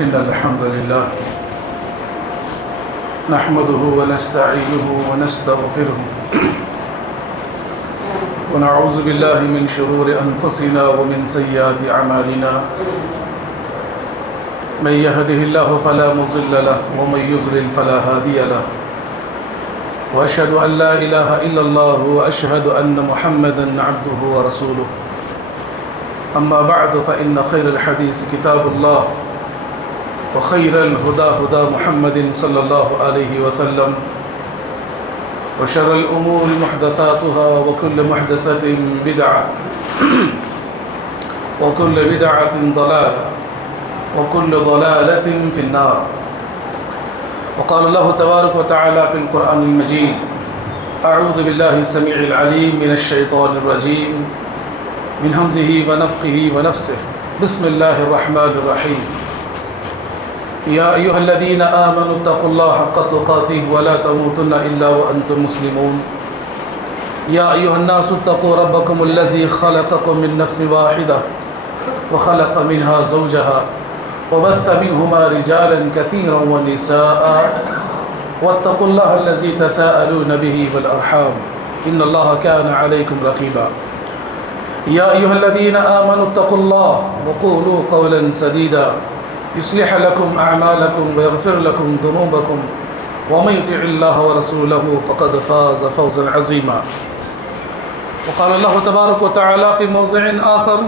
إن الحمد لله نحمده ونستعينه ونستغفره ونعوذ بالله من شرور أنفسنا ومن سيئات أعمالنا من يهده الله فلا مضل له ومن يضلل فلا هادي له وأشهد أن لا إله إلا الله وأشهد أن محمدا عبده ورسوله أما بعد فإن خير الحديث كتاب الله وخير الهدى هدى محمد صلى الله عليه وسلم وشر الأمور محدثاتها وكل محدثة بدعة وكل بدعة ضلالة وكل ضلالة في النار. وقال الله تبارك وتعالى في القرآن المجيد أعوذ بالله السميع العليم من الشيطان الرجيم من همزه ونفخه ونفسه بسم الله الرحمن الرحيم يا أيها الذين آمنوا اتقوا الله حق تقاته ولا تموتن إلا وأنتم مسلمون يا أيها الناس اتقوا ربكم الذي خلقكم من نفس واحدة وخلق منها زوجها وبث منهما رجالا كثيرا ونساء واتقوا الله الذي تساءلون به والأرحام إن الله كان عليكم رقيبا يا أيها الذين آمنوا اتقوا الله وقولوا قولا سديدا يصلح لكم أعمالكم ويغفر لكم ذنوبكم ومن يطع الله ورسوله فقد فاز فوزا عظيما. وقال الله تبارك وتعالى في موضع آخر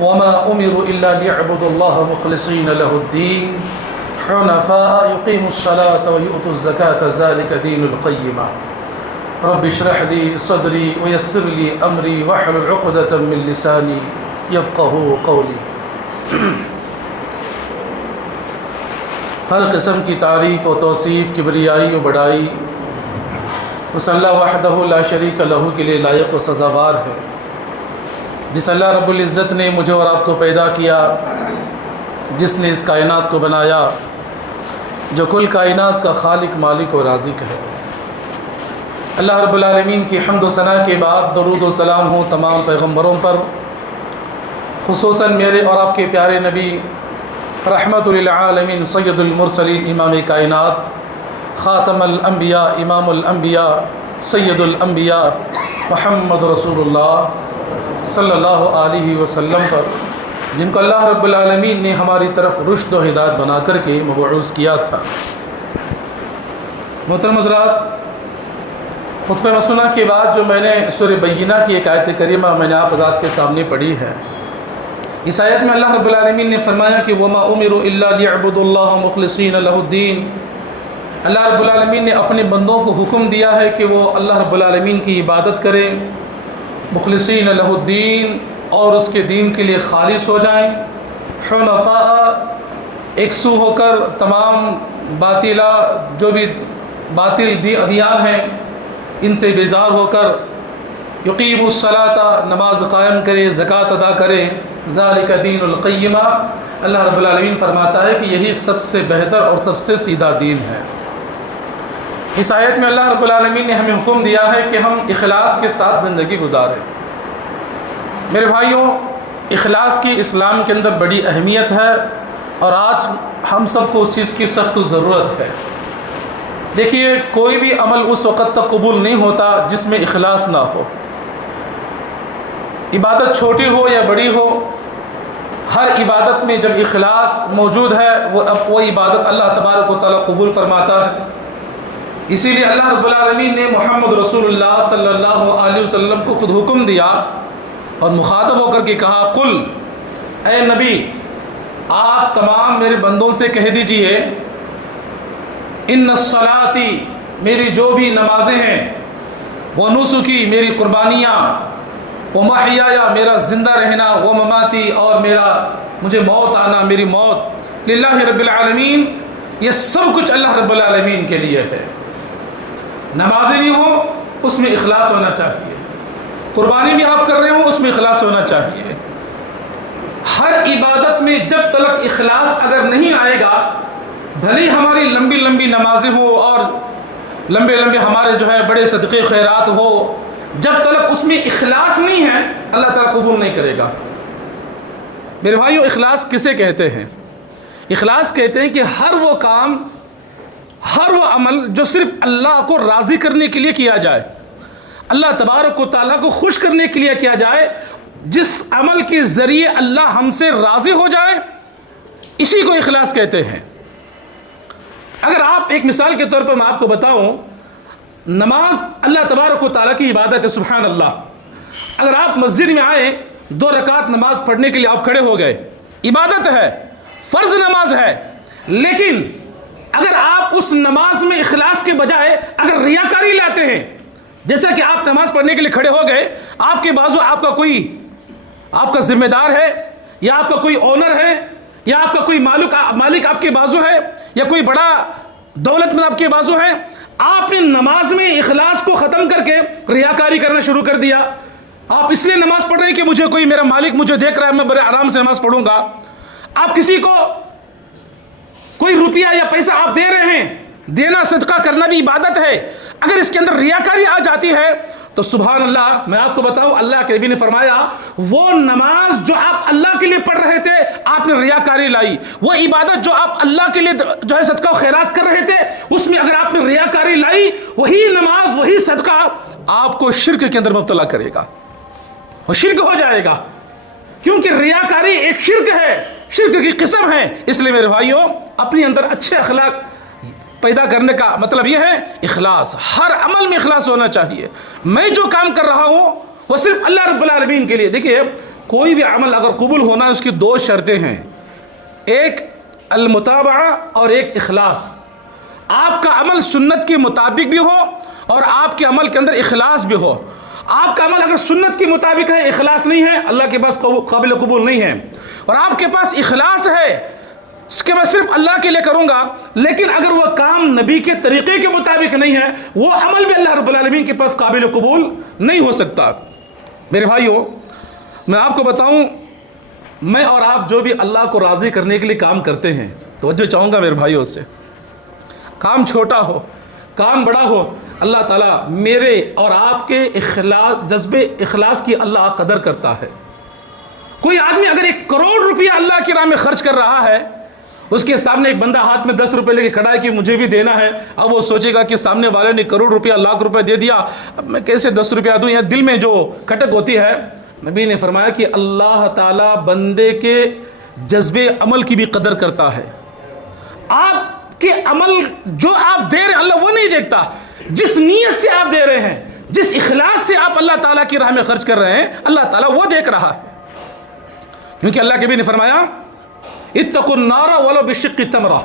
وما أمروا إلا ليعبدوا الله مخلصين له الدين حنفاء يقيموا الصلاة ويؤتوا الزكاة ذلك دين القيمة. رب اشرح لي صدري ويسر لي أمري واحلل عقدة من لساني يفقهوا قولي. ہر قسم کی تعریف و توصیف کبریائی و بڑائی اس اللہ وحدہ لا شریک لہ کے لیے لائق و سزاوار ہے، جس اللہ رب العزت نے مجھے اور آپ کو پیدا کیا، جس نے اس کائنات کو بنایا، جو کل کائنات کا خالق مالک و رازق ہے۔ اللہ رب العالمین کی حمد و ثنا کے بعد درود و سلام ہوں تمام پیغمبروں پر، خصوصاً میرے اور آپ کے پیارے نبی رحمت للعالمین سید المرسلین امام کائنات خاتم الانبیاء امام الانبیاء سید الانبیاء محمد رسول اللہ صلی اللہ علیہ وسلم پر، جن کو اللہ رب العالمین نے ہماری طرف رشد و ہدایت بنا کر کے مبعوث کیا تھا۔ محترم حضرات، خطبہ مسنونہ کے بعد جو میں نے سورہ بینہ کی ایک آیت کریمہ میں نے آپ حضرات کے سامنے پڑھی ہے، اس آیت میں اللہ رب العالمین نے فرمایا کہ وَمَا أُمِرُوا إِلَّا لِيَعْبُدُوا اللَّهَ مُخْلِصِينَ لَهُ الدِّينَ۔ اللہ رب العالمین نے اپنے بندوں کو حکم دیا ہے کہ وہ اللہ رب العالمین کی عبادت کریں، مخلصین لہ الدین، اور اس کے دین کے لیے خالص ہو جائیں، حنفاء، یکسو ہو کر تمام باطلہ جو بھی باطل ادیان ہیں ان سے بیزار ہو کر، یقیم الصلاۃ، نماز قائم کرے، زکوٰۃ ادا کرے، ذالک دین القیمہ۔ اللہ رب العالمین فرماتا ہے کہ یہی سب سے بہتر اور سب سے سیدھا دین ہے۔ اس آیت میں اللہ رب العالمین نے ہمیں حکم دیا ہے کہ ہم اخلاص کے ساتھ زندگی گزاریں۔ میرے بھائیوں، اخلاص کی اسلام کے اندر بڑی اہمیت ہے اور آج ہم سب کو اس چیز کی سخت ضرورت ہے۔ دیکھیے، کوئی بھی عمل اس وقت تک قبول نہیں ہوتا جس میں اخلاص نہ ہو، عبادت چھوٹی ہو یا بڑی ہو، ہر عبادت میں جب اخلاص موجود ہے وہ عبادت اللہ تبارک و تعالیٰ قبول فرماتا ہے۔ اسی لیے اللہ رب العالمین نے محمد رسول اللہ صلی اللہ علیہ وسلم کو خود حکم دیا اور مخاطب ہو کر کے کہا، قل، اے نبی آپ تمام میرے بندوں سے کہہ دیجئے، ان الصلاتی، میری جو بھی نمازیں ہیں، ونسکی، میری قربانیاں، ومحیایا، میرا زندہ رہنا، ومماتی، اور مجھے موت آنا، میری موت، للہ رب العالمین، یہ سب کچھ اللہ رب العالمین کے لیے ہے۔ نمازیں بھی ہوں اس میں اخلاص ہونا چاہیے، قربانی بھی آپ کر رہے ہوں اس میں اخلاص ہونا چاہیے۔ ہر عبادت میں جب تک اخلاص اگر نہیں آئے گا، بھلے ہماری لمبی لمبی نمازیں ہوں اور لمبے لمبے ہمارے جو ہے بڑے صدقے خیرات ہو، جب تک اس میں اخلاص نہیں ہے اللہ تعالیٰ قبول نہیں کرے گا۔ میرے بھائیو، اخلاص کسے کہتے ہیں؟ اخلاص کہتے ہیں کہ ہر وہ کام، ہر وہ عمل جو صرف اللہ کو راضی کرنے کے لیے کیا جائے، اللہ تبارک و تعالیٰ کو خوش کرنے کے لیے کیا جائے، جس عمل کے ذریعے اللہ ہم سے راضی ہو جائے، اسی کو اخلاص کہتے ہیں۔ اگر آپ ایک مثال کے طور پر میں آپ کو بتاؤں، نماز اللہ تبارک و تعالیٰ کی عبادت ہے، سبحان اللہ۔ اگر آپ مسجد میں آئے، 2 رکعت نماز پڑھنے کے لیے آپ کھڑے ہو گئے، عبادت ہے، فرض نماز ہے، لیکن اگر آپ اس نماز میں اخلاص کے بجائے اگر ریاکاری لاتے ہیں، جیسا کہ آپ نماز پڑھنے کے لیے کھڑے ہو گئے، آپ کے بازو آپ کا ذمہ دار ہے، یا آپ کا کوئی اونر ہے، یا آپ کا کوئی مالک آپ کے بازو ہے، یا کوئی بڑا دولت مند آپ کے بازو ہے، آپ نے نماز میں اخلاص کو ختم کر کے ریاکاری کرنا شروع کر دیا۔ آپ اس لیے نماز پڑھ رہے ہیں کہ میرا مالک مجھے دیکھ رہا ہے، میں بڑے آرام سے نماز پڑھوں گا۔ آپ کسی کو کوئی روپیہ یا پیسہ آپ دے رہے ہیں، دینا صدقہ کرنا بھی عبادت ہے، اگر اس کے اندر ریاکاری آ جاتی ہے تو سبحان اللہ، میں آپ کو بتاؤں، اللہ کے نبی نے فرمایا وہ نماز جو آپ اللہ کے لیے پڑھ رہے تھے، آپ نے ریاکاری لائی، وہ عبادت جو آپ اللہ کے لیے جو ہے صدقہ و خیرات کر رہے تھے، اس میں اگر آپ نے ریاکاری لائی، وہی نماز وہی صدقہ آپ کو شرک کے اندر مبتلا کرے گا، وہ شرک ہو جائے گا، کیونکہ ریاکاری ایک شرک ہے، شرک کی قسم ہے۔ اس لیے میرے بھائیوں، اپنے اندر اچھے اخلاق پیدا کرنے کا مطلب یہ ہے اخلاص، ہر عمل میں اخلاص ہونا چاہیے۔ میں جو کام کر رہا ہوں وہ صرف اللہ رب العالمین کے لیے۔ دیکھیے، کوئی بھی عمل اگر قبول ہونا ہے، اس کی 2 شرطیں ہیں، ایک المتابعہ اور ایک اخلاص۔ آپ کا عمل سنت کے مطابق بھی ہو اور آپ کے عمل کے اندر اخلاص بھی ہو۔ آپ کا عمل اگر سنت کے مطابق ہے، اخلاص نہیں ہے، اللہ کے پاس قابل قبول نہیں ہے، اور آپ کے پاس اخلاص ہے، اس کے میں صرف اللہ کے لیے کروں گا، لیکن اگر وہ کام نبی کے طریقے کے مطابق نہیں ہے، وہ عمل بھی اللہ رب العالمین کے پاس قابل قبول نہیں ہو سکتا۔ میرے بھائیوں، میں آپ کو بتاؤں، میں اور آپ جو بھی اللہ کو راضی کرنے کے لیے کام کرتے ہیں، توجہ چاہوں گا میرے بھائیوں سے، کام چھوٹا ہو کام بڑا ہو، اللہ تعالیٰ میرے اور آپ کے جذبے اخلاص کی اللہ قدر کرتا ہے۔ کوئی آدمی اگر 1 کروڑ روپیہ اللہ کی راہ میں خرچ کر رہا ہے، اس کے سامنے ایک بندہ ہاتھ میں 10 روپے لے کے کھڑا ہے کہ مجھے بھی دینا ہے، اب وہ سوچے گا کہ سامنے والے نے 1 کروڑ روپیہ 1,00,000 روپے دے دیا، اب میں کیسے 10 روپیہ دوں؟ یا دل میں جو کھٹک ہوتی ہے۔ نبی نے فرمایا کہ اللہ تعالیٰ بندے کے جذبے عمل کی بھی قدر کرتا ہے۔ آپ کے عمل جو آپ دے رہے ہیں، اللہ وہ نہیں دیکھتا، جس نیت سے آپ دے رہے ہیں، جس اخلاص سے آپ اللہ تعالیٰ کی راہ میں خرچ کر رہے ہیں، اللہ تعالیٰ وہ دیکھ رہا ہے۔ کیونکہ اللہ کے نبی نے فرمایا اتقوا النار ولو بشق تمرہ۔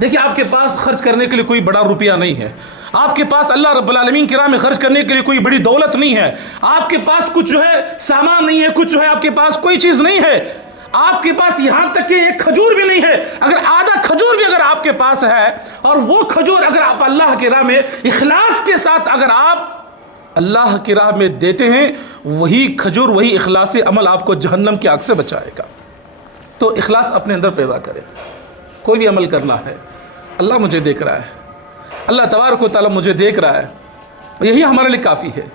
دیکھیں، آپ کے پاس خرچ کرنے کے لیے کوئی بڑا روپیہ نہیں ہے، آپ کے پاس اللہ رب العالمین کی راہ میں خرچ کرنے کے لیے کوئی بڑی دولت نہیں ہے، آپ کے پاس کچھ جو ہے سامان نہیں ہے، کچھ جو ہے آپ کے پاس کوئی چیز نہیں ہے، آپ کے پاس یہاں تک کہ ایک کھجور بھی نہیں ہے، اگر آدھا کھجور بھی اگر آپ کے پاس ہے، اور وہ کھجور اگر آپ اللہ کی راہ میں اخلاص کے ساتھ اگر آپ اللہ کی راہ میں دیتے ہیں، وہی کھجور، وہی اخلاصی عمل آپ کو جہنم کی آگ سے بچائے گا۔ تو اخلاص اپنے اندر پیدا کرے۔ کوئی بھی عمل کرنا ہے، اللہ مجھے دیکھ رہا ہے، اللہ تبارک و تعالیٰ مجھے دیکھ رہا ہے، یہی ہمارے لیے کافی ہے۔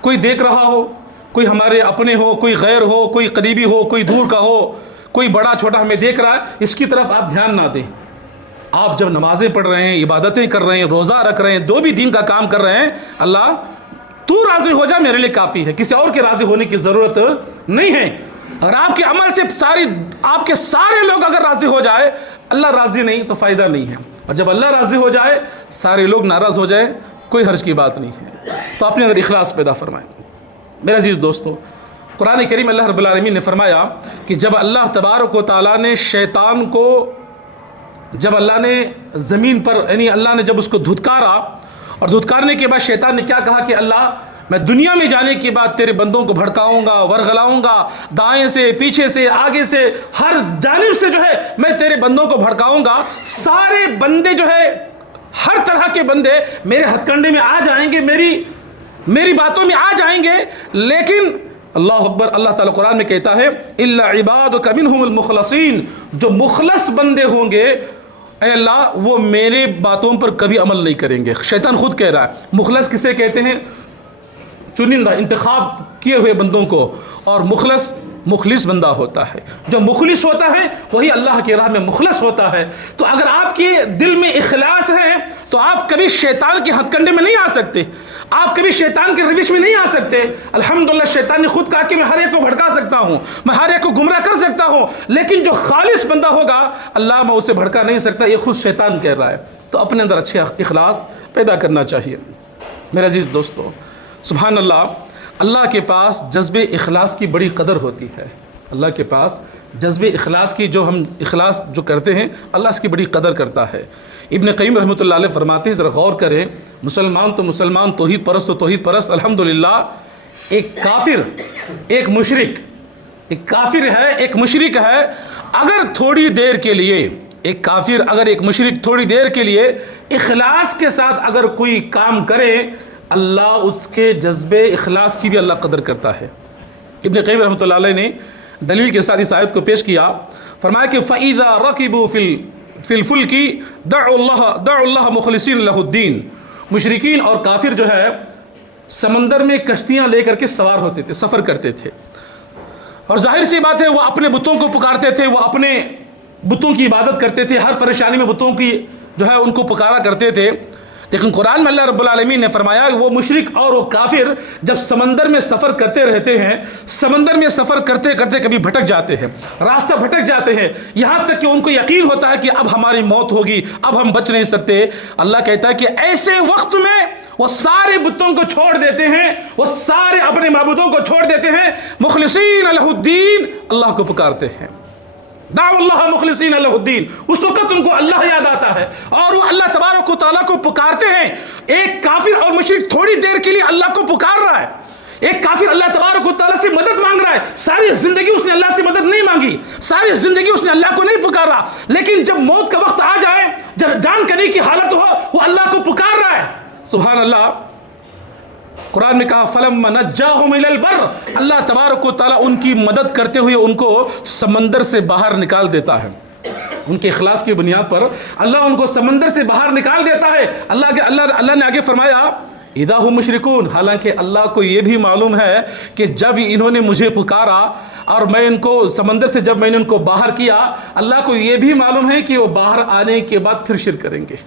کوئی دیکھ رہا ہو، کوئی ہمارے اپنے ہو، کوئی غیر ہو، کوئی قریبی ہو، کوئی دور کا ہو، کوئی بڑا چھوٹا ہمیں دیکھ رہا ہے، اس کی طرف آپ دھیان نہ دیں۔ آپ جب نمازیں پڑھ رہے ہیں، عبادتیں کر رہے ہیں، روزہ رکھ رہے ہیں، جو بھی دین کا کام کر رہے ہیں، اللہ تو راضی ہو جا، میرے لیے کافی ہے، کسی اور کے راضی ہونے کی ضرورت نہیں ہے۔ اگر آپ کے عمل سے آپ کے سارے لوگ اگر راضی ہو جائے، اللہ راضی نہیں تو فائدہ نہیں ہے، اور جب اللہ راضی ہو جائے، سارے لوگ ناراض ہو جائے، کوئی حرج کی بات نہیں ہے۔ تو اپنے اندر اخلاص پیدا فرمائیں۔ میرے عزیز دوستو، قرآن کریم اللہ رب العالمین نے فرمایا کہ جب اللہ تبارک و تعالیٰ نے شیطان کو، جب اللہ نے زمین پر، یعنی اللہ نے جب اس کو دھتکارا، اور دھتکارنے کے بعد شیطان نے کیا کہا کہ اللہ، میں دنیا میں جانے کے بعد تیرے بندوں کو بھڑکاؤں گا، ورغلاؤں گا، دائیں سے، پیچھے سے، آگے سے، ہر جانب سے جو ہے میں تیرے بندوں کو بھڑکاؤں گا، سارے بندے جو ہے، ہر طرح کے بندے میرے ہتھ کنڈے میں آ جائیں گے، میری باتوں میں آ جائیں گے، لیکن اللہ اکبر، اللہ تعالیٰ قرآن میں کہتا ہے الا عبادک منہم المخلصین، جو مخلص بندے ہوں گے، اے اللہ وہ میرے باتوں پر کبھی عمل نہیں کریں گے۔ شیطان خود کہہ رہا ہے، مخلص کسے کہتے ہیں؟ چنندہ، انتخاب کیے ہوئے بندوں کو، اور مخلص بندہ ہوتا ہے. جو مخلص ہوتا ہے وہی اللہ کی راہ میں مخلص ہوتا ہے. تو اگر آپ کے دل میں اخلاص ہے تو آپ کبھی شیطان کے ہتھ کنڈے میں نہیں آ سکتے, آپ کبھی شیطان کے روش میں نہیں آ سکتے. الحمدللہ شیطان نے خود کہا کہ میں ہر ایک کو بھڑکا سکتا ہوں, میں ہر ایک کو گمراہ کر سکتا ہوں, لیکن جو خالص بندہ ہوگا اللہ میں اسے بھڑکا نہیں سکتا, یہ خود شیطان کہہ رہا ہے. تو اپنے اندر اچھے اخلاص پیدا کرنا چاہیے. میرے عزیز دوستو, سبحان اللہ, اللہ کے پاس جذب اخلاص کی بڑی قدر ہوتی ہے. اللہ کے پاس جذب اخلاص کی جو ہم اخلاص جو کرتے ہیں اللہ اس کی بڑی قدر کرتا ہے. ابن قیم رحمۃ اللہ علیہ فرماتے ہیں, ذرا غور کریں, مسلمان تو مسلمان, توحید پرست تو توحید پرست, الحمدللہ ایک کافر, ایک مشرک, ایک کافر ہے, ایک مشرک ہے, اگر تھوڑی دیر کے لیے ایک کافر, اگر ایک مشرک تھوڑی دیر کے لیے اخلاص کے ساتھ اگر کوئی کام کرے, اللہ اس کے جذب اخلاص کی بھی اللہ قدر کرتا ہے. ابن قیم رحمۃ اللہ علیہ نے دلیل کے ساتھ اس آیت کو پیش کیا, فرمایا کہ فَإِذَا رَكِبُوا فِي الْفُلْكِ دَعُوا اللَّهَ مُخْلِصِينَ لَهُ الدِّينَ. مشرکین اور کافر جو ہے سمندر میں کشتیاں لے کر کے سوار ہوتے تھے, سفر کرتے تھے, اور ظاہر سی بات ہے وہ اپنے بتوں کو پکارتے تھے, وہ اپنے بتوں کی عبادت کرتے تھے, ہر پریشانی میں بتوں کی جو ہے ان کو پکارا کرتے تھے. لیکن قرآن میں اللہ رب العالمین نے فرمایا کہ وہ مشرک اور وہ کافر جب سمندر میں سفر کرتے رہتے ہیں, سمندر میں سفر کرتے کرتے کبھی بھٹک جاتے ہیں, راستہ بھٹک جاتے ہیں, یہاں تک کہ ان کو یقین ہوتا ہے کہ اب ہماری موت ہوگی, اب ہم بچ نہیں سکتے. اللہ کہتا ہے کہ ایسے وقت میں وہ سارے بتوں کو چھوڑ دیتے ہیں, وہ سارے اپنے معبودوں کو چھوڑ دیتے ہیں, مخلصین لہ الدین, اللہ کو پکارتے ہیں. دعوا اللہ مخلصین لہ الدین. اس وقت ان کو اللہ یاد آتا ہے اور وہ اللہ تبارک و تعالیٰ کو پکارتے ہیں. ایک کافر اور مشرک تھوڑی دیر کے لیے اللہ کو پکار رہا ہے, ایک کافر اللہ تبارک و تعالیٰ سے مدد مانگ رہا ہے. ساری زندگی اس نے اللہ سے مدد نہیں مانگی, ساری زندگی اس نے اللہ کو نہیں پکارا, لیکن جب موت کا وقت آ جائے, جب جان کرنے کی حالت ہو, وہ اللہ کو پکار رہا ہے. سبحان اللہ, قرآن میں کہا فَلَمَّا نَجَّاهُمْ إِلَى الْبَرِّ, اللہ تبارک و تعالیٰ ان کی مدد کرتے ہوئے ان کو سمندر سے باہر نکال دیتا ہے. ان کے اخلاص کی بنیاد پر اللہ ان کو سمندر سے باہر نکال دیتا ہے. اللہ نے آگے فرمایا اِذَا هُمْ مُشْرِكُونَ, حالانکہ اللہ کو یہ بھی معلوم ہے کہ جب انہوں نے مجھے پکارا اور میں ان کو سمندر سے جب میں نے ان کو باہر کیا, اللہ کو یہ بھی معلوم ہے کہ وہ باہر آنے کے بعد پھر شرک کریں گے,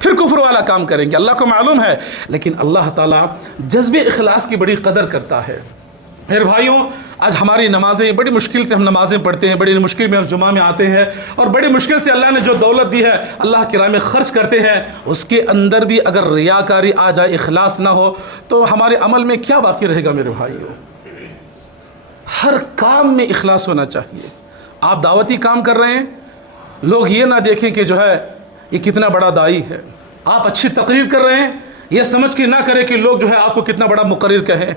پھر کفر والا کام کریں گے, اللہ کو معلوم ہے. لیکن اللہ تعالیٰ جذب اخلاص کی بڑی قدر کرتا ہے. میرے بھائیوں, آج ہماری نمازیں بڑی مشکل سے ہم نمازیں پڑھتے ہیں, بڑی مشکل میں ہم جمعہ میں آتے ہیں, اور بڑی مشکل سے اللہ نے جو دولت دی ہے اللہ کی راہ میں خرچ کرتے ہیں. اس کے اندر بھی اگر ریاکاری آ جائے, اخلاص نہ ہو, تو ہمارے عمل میں کیا باقی رہے گا. میرے بھائیوں, ہر کام میں اخلاص ہونا چاہیے. آپ دعوتی کام کر رہے ہیں, لوگ یہ نہ دیکھیں کہ جو ہے یہ کتنا بڑا داعی ہے. آپ اچھی تقریر کر رہے ہیں, یہ سمجھ کے نہ کریں کہ لوگ جو ہے آپ کو کتنا بڑا مقرر کہیں.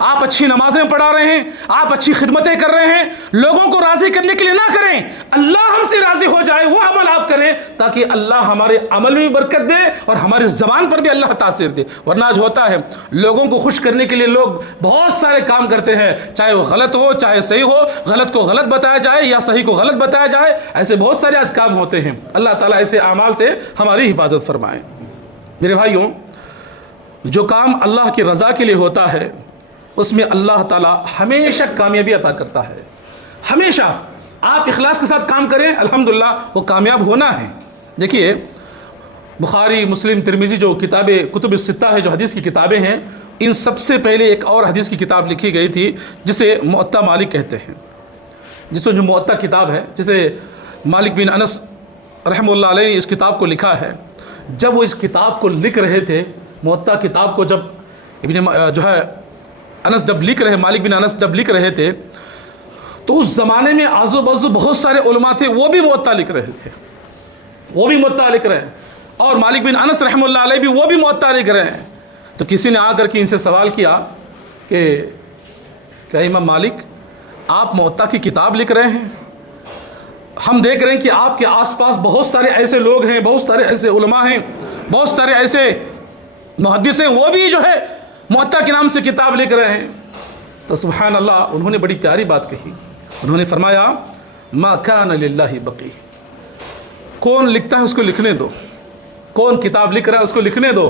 آپ اچھی نمازیں پڑھا رہے ہیں, آپ اچھی خدمتیں کر رہے ہیں, لوگوں کو راضی کرنے کے لیے نہ کریں, اللہ ہم سے راضی ہو جائے وہ عمل آپ کریں, تاکہ اللہ ہمارے عمل میں بھی برکت دے اور ہماری زبان پر بھی اللہ تاثیر دے. ورنہ آج ہوتا ہے لوگوں کو خوش کرنے کے لیے لوگ بہت سارے کام کرتے ہیں, چاہے وہ غلط ہو چاہے صحیح ہو, غلط کو غلط بتایا جائے یا صحیح کو غلط بتایا جائے, ایسے بہت سارے آج کام ہوتے ہیں. اللہ تعالیٰ ایسے اعمال سے ہماری حفاظت فرمائے. میرے بھائیوں, جو کام اللہ کی رضا کے لیے ہوتا ہے اس میں اللہ تعالیٰ ہمیشہ کامیابی عطا کرتا ہے. ہمیشہ آپ اخلاص کے ساتھ کام کریں, الحمدللہ وہ کامیاب ہونا ہے. دیکھیے, بخاری, مسلم, ترمذی جو کتب الستہ ہے, جو حدیث کی کتابیں ہیں, ان سب سے پہلے ایک اور حدیث کی کتاب لکھی گئی تھی جسے موطا مالک کہتے ہیں. جس کو جو موطا کتاب ہے, جسے مالک بن انس رحمہ اللہ علیہ نے اس کتاب کو لکھا ہے. جب وہ اس کتاب کو لکھ رہے تھے, موطا کتاب کو جب جو ہے انس جب لکھ رہے, مالک بن انس جب لکھ رہے تھے, تو اس زمانے میں آزو بازو بہت سارے علماء تھے, وہ بھی موطا لکھ رہے تھے, وہ بھی موطا لکھ رہے ہیں, اور مالک بن انس رحمہ اللہ علیہ بھی وہ بھی موطا لکھ رہے ہیں. تو کسی نے آ کر کے ان سے سوال کیا کہ کیا امام مالک آپ موطا کی کتاب لکھ رہے ہیں؟ ہم دیکھ رہے ہیں کہ آپ کے آس پاس بہت سارے ایسے لوگ ہیں, بہت سارے ایسے علماء ہیں, بہت سارے ایسے محدث ہیں, وہ بھی جو ہے موطا کے نام سے کتاب لکھ رہے ہیں. تو سبحان اللہ, انہوں نے بڑی پیاری بات کہی. انہوں نے فرمایا ما کان للہ بقی, کون لکھتا ہے اس کو لکھنے دو, کون کتاب لکھ رہا ہے اس کو لکھنے دو.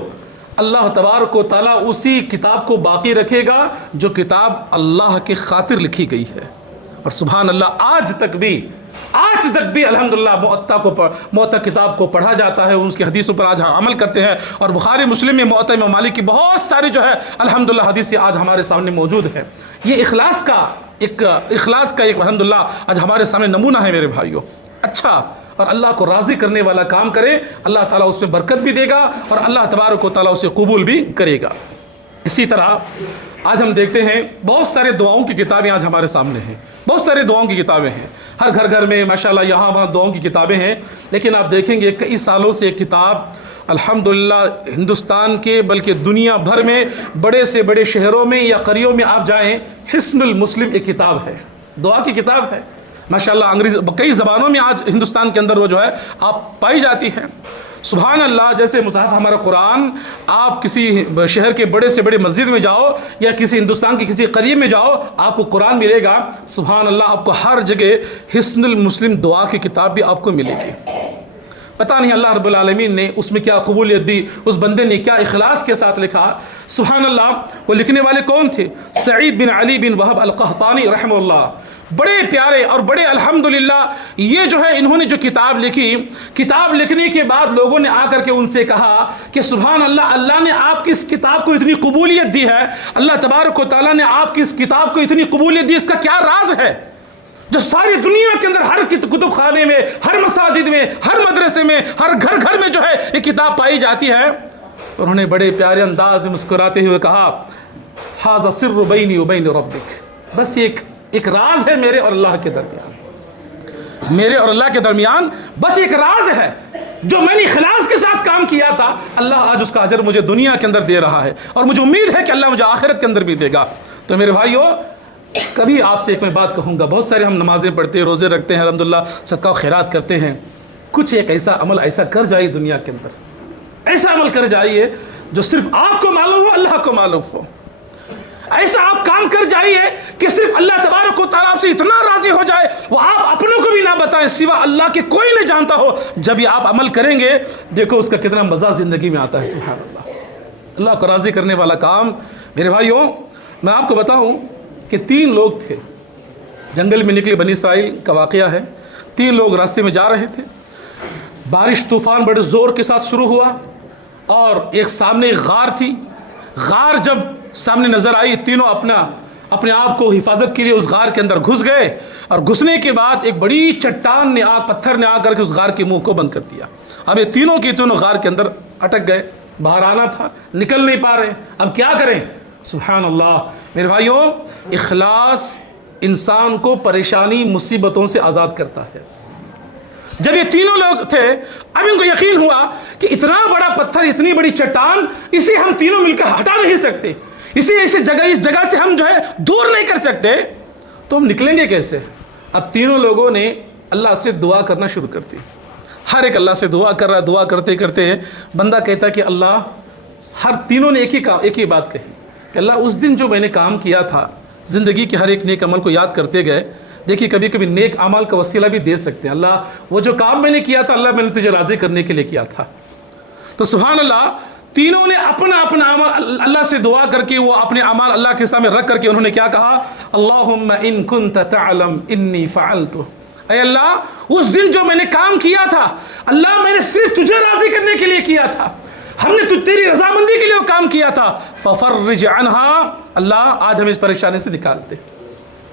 اللہ تبارک و تعالیٰ اسی کتاب کو باقی رکھے گا جو کتاب اللہ کے خاطر لکھی گئی ہے. اور سبحان اللہ آج تک بھی الحمدللہ موطا کتاب کو پڑھا جاتا ہے، اس کی حدیثوں پر آج ہم عمل کرتے ہیں، اور بخاری مسلم میں موطا امام مالک کی بہت ساری جو ہے الحمدللہ حدیثیں آج ہمارے سامنے موجود ہے۔ یہ اخلاص کا ایک الحمدللہ آج ہمارے سامنے نمونہ ہے میرے بھائیوں۔ اچھا اور اللہ کو راضی کرنے والا کام کرے، اللہ تعالیٰ اس میں برکت بھی دے گا اور اللہ تبارک و تعالیٰ اسے قبول بھی کرے گا۔ اسی طرح آج ہم دیکھتے ہیں بہت سارے دعاؤں کی کتابیں آج ہمارے سامنے ہیں، بہت سارے دعاؤں کی کتابیں ہیں، ہر گھر میں ماشاءاللہ یہاں وہاں دعاؤں کی کتابیں ہیں، لیکن آپ دیکھیں گے کئی سالوں سے ایک کتاب الحمدللہ ہندوستان کے بلکہ دنیا بھر میں بڑے سے بڑے شہروں میں یا قریوں میں آپ جائیں، حصن المسلم ایک کتاب ہے، دعا کی کتاب ہے ماشاءاللہ، کئی زبانوں میں آج ہندوستان کے اندر وہ جو ہے آپ پائی جاتی ہے۔ سبحان اللہ، جیسے مصحف ہمارا قرآن، آپ کسی شہر کے بڑے سے بڑے مسجد میں جاؤ یا کسی ہندوستان کے کسی قریب میں جاؤ، آپ کو قرآن ملے گا، سبحان اللہ، آپ کو ہر جگہ حصن المسلم دعا کی کتاب بھی آپ کو ملے گی۔ پتہ نہیں اللہ رب العالمین نے اس میں کیا قبولیت دی، اس بندے نے کیا اخلاص کے ساتھ لکھا۔ سبحان اللہ، وہ لکھنے والے کون تھے؟ سعید بن علی بن وہب القحطانی رحمہ اللہ، بڑے پیارے اور بڑے الحمدللہ، یہ جو ہے انہوں نے جو کتاب لکھی، کتاب لکھنے کے بعد لوگوں نے آ کر کے ان سے کہا کہ سبحان اللہ، اللہ نے آپ کی اس کتاب کو اتنی قبولیت دی ہے، اللہ تبارک و تعالیٰ نے آپ کی اس کتاب کو اتنی قبولیت دی، اس کا کیا راز ہے جو ساری دنیا کے اندر ہر کتب خانے میں، ہر مساجد میں، ہر مدرسے میں، ہر گھر میں جو ہے یہ کتاب پائی جاتی ہے؟ تو انہوں نے بڑے پیارے انداز میں مسکراتے ہوئے کہا، ھذا سر بینی و بین ربک، بس ایک راز ہے میرے اور اللہ کے درمیان، میرے اور اللہ کے درمیان بس ایک راز ہے، جو میں نے اخلاص کے ساتھ کام کیا تھا، اللہ آج اس کا اجر مجھے دنیا کے اندر دے رہا ہے، اور مجھے امید ہے کہ اللہ مجھے آخرت کے اندر بھی دے گا۔ تو میرے بھائیو، کبھی آپ سے ایک میں بات کہوں گا، بہت سارے ہم نمازیں پڑھتے ہیں، روزے رکھتے ہیں، الحمدللہ صدقہ و خیرات کرتے ہیں، کچھ ایک ایسا عمل ایسا کر جائیے دنیا کے اندر، ایسا عمل کر جائیے جو صرف آپ کو معلوم ہو، اللہ کو معلوم ہو، ایسا آپ کام کر جائیے کہ صرف اللہ تبارک و تعالیٰ آپ سے اتنا راضی ہو جائے، وہ آپ اپنوں کو بھی نہ بتائیں، سوا اللہ کے کوئی نہیں جانتا ہو۔ جب یہ آپ عمل کریں گے، دیکھو اس کا کتنا مزہ زندگی میں آتا ہے۔ سبحان اللہ، اللہ کو راضی کرنے والا کام۔ میرے بھائیوں، میں آپ کو بتاؤں کہ 3 لوگ تھے، جنگل میں نکلے، بنی اسرائیل کا واقعہ ہے، 3 لوگ راستے میں جا رہے تھے، بارش طوفان بڑے زور کے ساتھ شروع ہوا، اور ایک سامنے ایک غار تھی، غار جب سامنے نظر آئی، تینوں اپنے آپ کو حفاظت کے لیے اس غار کے اندر گھس گئے، اور گھسنے کے بعد ایک بڑی چٹان نے پتھر نے آ کر کے اس غار کے منہ کو بند کر دیا۔ اب یہ تینوں کے تینوں غار کے اندر اٹک گئے، باہر آنا تھا، نکل نہیں پا رہے، اب کیا کریں؟ سبحان اللہ، میرے بھائیوں، اخلاص انسان کو پریشانی مصیبتوں سے آزاد کرتا ہے۔ جب یہ تینوں لوگ تھے، اب ان کو یقین ہوا کہ اتنا بڑا پتھر، اتنی بڑی چٹان، اسے ہم تینوں مل کر ہٹا نہیں سکتے، اس جگہ سے ہم جو ہے دور نہیں کر سکتے، تو ہم نکلیں گے کیسے؟ اب تینوں لوگوں نے اللہ سے دعا کرنا شروع کر دی، ہر ایک اللہ سے دعا کر رہا، دعا کرتے کرتے بندہ کہتا کہ اللہ، ہر تینوں نے ایک ہی بات کہی کہ اللہ، اس دن جو میں نے کام کیا تھا، زندگی کے ہر ایک نیک عمل کو یاد کرتے گئے، دیکھیے کبھی کبھی نیک اعمال کا وسیلہ بھی دے سکتے ہیں، اللہ وہ جو کام میں نے کیا تھا، اللہ میں نے تجھے راضی کرنے کے لیے کیا تھا۔ تو سبحان اللہ، تینوں نے اپنا عمل اللہ سے دعا کر کے، وہ اپنے اعمال اللہ کے سامنے رکھ کر کے انہوں نے کیا کہا؟ اللہم ان کنت تعلم انی فعلت، اے اللہ، اس دن جو میں نے کام کیا تھا، اللہ میں نے صرف تجھے راضی کرنے کے لیے کیا تھا، ہم نے تیری رضامندی کے لیے وہ کام کیا تھا، ففرج عنہا، اللہ آج ہمیں اس پریشانی سے نکال دے،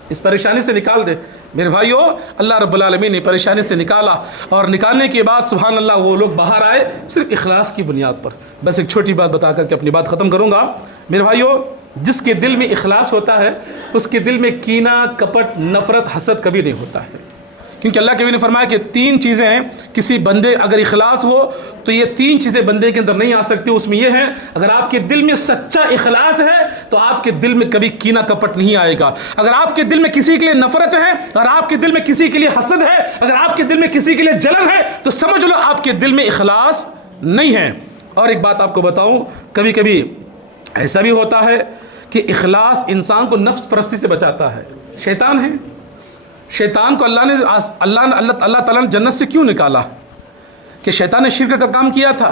اس پریشانی سے نکال دے۔ میرے بھائیو، اللہ رب العالمین نے پریشانی سے نکالا، اور نکالنے کے بعد سبحان اللہ وہ لوگ باہر آئے صرف اخلاص کی بنیاد پر۔ بس ایک چھوٹی بات بتا کر کے اپنی بات ختم کروں گا۔ میرے بھائیو، جس کے دل میں اخلاص ہوتا ہے، اس کے دل میں کینہ، کپٹ، نفرت، حسد کبھی نہیں ہوتا ہے، کیونکہ اللہ کے نبی نے فرمایا کہ 3 چیزیں ہیں، کسی بندے اگر اخلاص ہو تو یہ 3 چیزیں بندے کے اندر نہیں آ سکتی۔ اس میں یہ ہے، اگر آپ کے دل میں سچا اخلاص ہے تو آپ کے دل میں کبھی کینہ کپٹ نہیں آئے گا۔ اگر آپ کے دل میں کسی کے لیے نفرت ہے، اگر آپ کے دل میں کسی کے لیے حسد ہے، اگر آپ کے دل میں کسی کے لیے جلن ہے، تو سمجھ لو آپ کے دل میں اخلاص نہیں ہے۔ اور ایک بات آپ کو بتاؤں، کبھی کبھی ایسا بھی ہوتا ہے کہ اخلاص انسان کو نفس پرستی سے بچاتا ہے۔ شیطان ہے، شیطان کو اللہ تعالیٰ نے جنت سے کیوں نکالا؟ کہ شیطان نے شرک کا کام کیا تھا،